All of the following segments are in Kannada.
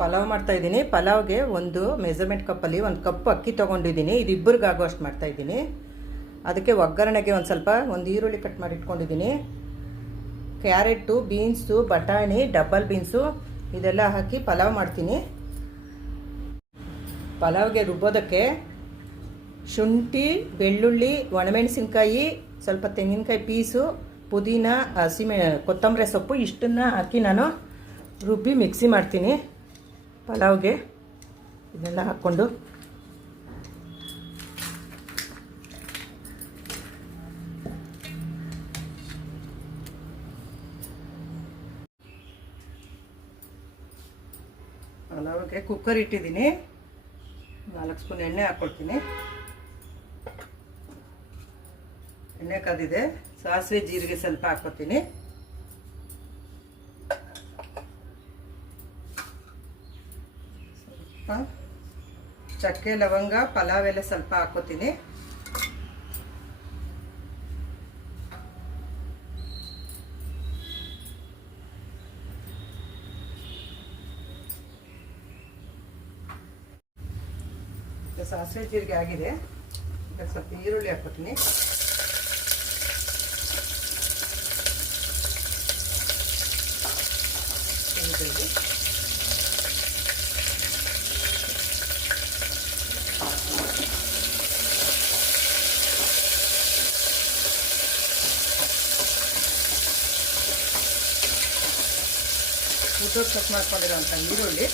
ಪಲಾವ್ ಮಾಡ್ತಾಯಿದ್ದೀನಿ. ಪಲಾವ್ಗೆ ಒಂದು ಮೆಜರ್ಮೆಂಟ್ ಕಪ್ಪಲ್ಲಿ ಒಂದು ಕಪ್ ಅಕ್ಕಿ ತೊಗೊಂಡಿದ್ದೀನಿ. ಇದು ಇಬ್ಬರಿಗೆ ಆಗುವಷ್ಟು ಮಾಡ್ತಾಯಿದ್ದೀನಿ. ಅದಕ್ಕೆ ಒಗ್ಗರಣೆಗೆ ಒಂದು ಈರುಳ್ಳಿ ಕಟ್ ಮಾಡಿ ಇಟ್ಕೊಂಡಿದ್ದೀನಿ. ಕ್ಯಾರೆಟು, ಬೀನ್ಸು, ಬಟಾಣಿ, ಡಬ್ಬಲ್ ಬೀನ್ಸು ಇದೆಲ್ಲ ಹಾಕಿ ಪಲಾವ್ ಮಾಡ್ತೀನಿ. ಪಲಾವ್ಗೆ ರುಬ್ಬೋದಕ್ಕೆ ಶುಂಠಿ, ಬೆಳ್ಳುಳ್ಳಿ, ಒಣಮೆಣಸಿನ್ಕಾಯಿ, ಸ್ವಲ್ಪ ತೆಂಗಿನಕಾಯಿ ಪೀಸು, ಪುದೀನ, ಕೊತ್ತಂಬರಿ ಸೊಪ್ಪು ಇಷ್ಟನ್ನು ಹಾಕಿ ನಾನು ರುಬ್ಬಿ ಮಿಕ್ಸಿ ಮಾಡ್ತೀನಿ. ಪಲಾವ್ಗೆ ಇದೆಲ್ಲ ಹಾಕ್ಕೊಂಡು ಪಲಾವ್ಗೆ ಕುಕ್ಕರ್ ಇಟ್ಟಿದ್ದೀನಿ. 4 ಸ್ಪೂನ್ ಎಣ್ಣೆ ಹಾಕ್ಕೊಳ್ತೀನಿ. ಎಣ್ಣೆ ಕಾದಿದೆ. ಸಾಸಿವೆ ಜೀರಿಗೆ ಸ್ವಲ್ಪ ಹಾಕ್ಕೊತೀನಿ. ಸ್ವಲ್ಪ ಚಕ್ಕೆ, ಲವಂಗ, ಪಲಾವ್ ಎಲೆ ಸ್ವಲ್ಪ ಹಾಕ್ಕೊತೀನಿ. ಸಾಸಿವೆ ಜೀರಿಗೆ ಆಗಿದೆ. ಈಗ ಸ್ವಲ್ಪ ಈರುಳ್ಳಿ ಹಾಕ್ಕೊತೀನಿ. ಉದ್ದಕ್ಕೆ ಕಟ್ ಮಾಡ್ಕೊಂಡಿರೋಂಥ ಈರುಳ್ಳಿ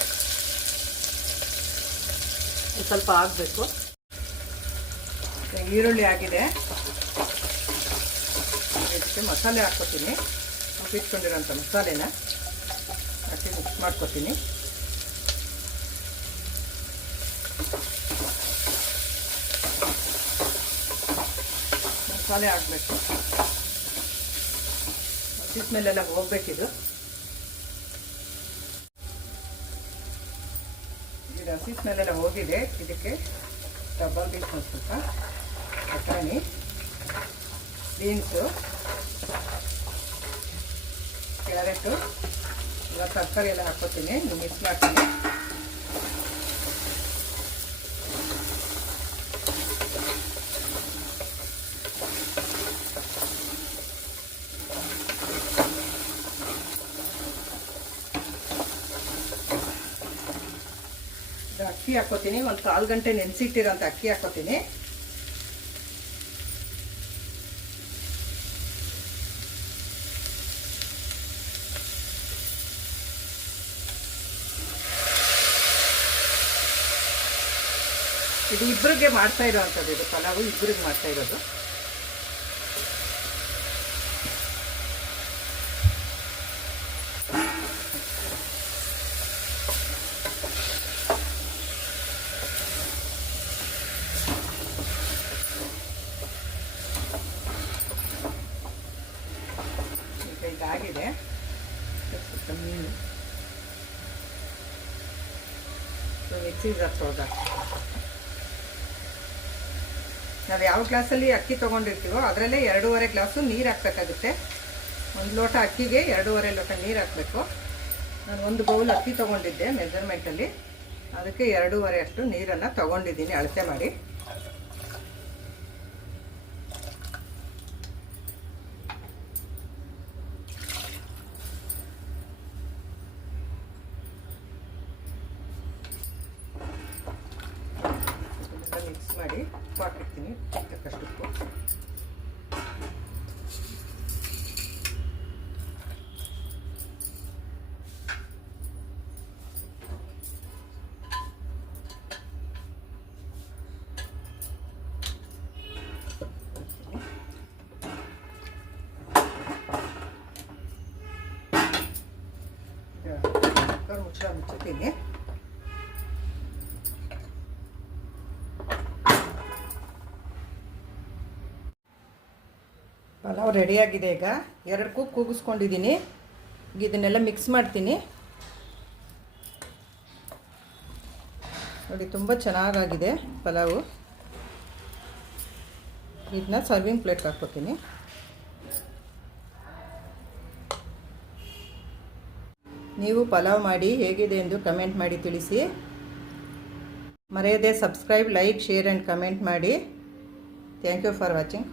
ಸ್ವಲ್ಪ ಆಗಬೇಕು. ಈರುಳ್ಳಿ ಆಗಿದೆ. ಇದಕ್ಕೆ ಮಸಾಲೆ ಹಾಕ್ಕೊತೀನಿ. ರುಬ್ಬಿಟ್ಕೊಂಡಿರೋಂಥ ಮಸಾಲೆನ ಹಾಕಿ ಮಿಕ್ಸ್ ಮಾಡ್ಕೊತೀನಿ. ಮಸಾಲೆ ಹಾಕಬೇಕು. ಹಸಿ ಸ್ಮೆಲ್ಲೆಲ್ಲ ಹೋಗ್ಬೇಕಿದು. ಈಗ ಹಸಿ ಸ್ಮೆಲ್ಲೆಲ್ಲ ಹೋಗಿದೆ. ಇದಕ್ಕೆ ಡಬ್ಬಲ್ ಬೀನ್ಸ್ ಒಂದು ಸ್ವಲ್ಪ, ಬಟಾಣಿ, ಬೀನ್ಸು, ಕ್ಯಾರೆಟು ಎಲ್ಲ ತರಕಾರಿ ಎಲ್ಲ ಹಾಕ್ಕೊತೀನಿ. ಮಿಕ್ಸ್ ಮಾಡ್ತೀನಿ. ಅಕ್ಕಿ ಹಾಕ್ಕೋತೀನಿ. ಒಂದು 1/4 ಗಂಟೆ ನೆನೆಸಿಟ್ಟಿರೋಂಥ ಅಕ್ಕಿ ಹಾಕ್ಕೋತೀನಿ. ಇದು ಇಬ್ಬರಿಗೆ ಮಾಡ್ತಾ ಇರೋವಂಥದ್ದು. ಇದು ಪಲಾವು ಇಬ್ಬರಿಗೆ ಮಾಡ್ತಾ ಇರೋದು. ಇದಾಗಿದೆ. ಸ್ವಲ್ಪ ಮೀನು ಮಿಕ್ಸಿ ಜಾರ್ಸೋದ. ನಾವು ಯಾವ ಗ್ಲಾಸಲ್ಲಿ ಅಕ್ಕಿ ತೊಗೊಂಡಿರ್ತೀವೋ ಅದರಲ್ಲೇ 2.5 ಗ್ಲಾಸು ನೀರು ಹಾಕಬೇಕಾಗುತ್ತೆ. 1 ಲೋಟ ಅಕ್ಕಿಗೆ 2.5 ಲೋಟ ನೀರು ಹಾಕಬೇಕು. ನಾನು 1 ಬೌಲ್ ಅಕ್ಕಿ ತೊಗೊಂಡಿದ್ದೆ ಮೆಜರ್ಮೆಂಟಲ್ಲಿ. ಅದಕ್ಕೆ 2.5 ಅಷ್ಟು ನೀರನ್ನು ತೊಗೊಂಡಿದ್ದೀನಿ ಅಳತೆ ಮಾಡಿ. ಮಿಕ್ಸ್ ಮಾಡಿ ಹಾಕಿರ್ತೀನಿ ತಕ್ಕಷ್ಟಕ್ಕೂ. ಮುಚ್ಚುತ್ತೀನಿ. ಪಲಾವ್ ರೆಡಿಯಾಗಿದೆ. ಈಗ 2 ಕೂಗು ಕೂಗಿಸ್ಕೊಂಡಿದ್ದೀನಿ. ಈಗ ಇದನ್ನೆಲ್ಲ ಮಿಕ್ಸ್ ಮಾಡ್ತೀನಿ. ನೋಡಿ ತುಂಬ ಚೆನ್ನಾಗಾಗಿದೆ ಪಲಾವು. ಇದನ್ನ ಸರ್ವಿಂಗ್ ಪ್ಲೇಟ್ಗೆ ಹಾಕ್ಕೊತೀನಿ. ನೀವು ಪಲಾವ್ ಮಾಡಿ ಹೇಗಿದೆ ಎಂದು ಕಮೆಂಟ್ ಮಾಡಿ ತಿಳಿಸಿ. ಮರೆಯದೆ subscribe, like, share and comment ಮಾಡಿ. Thank you for watching.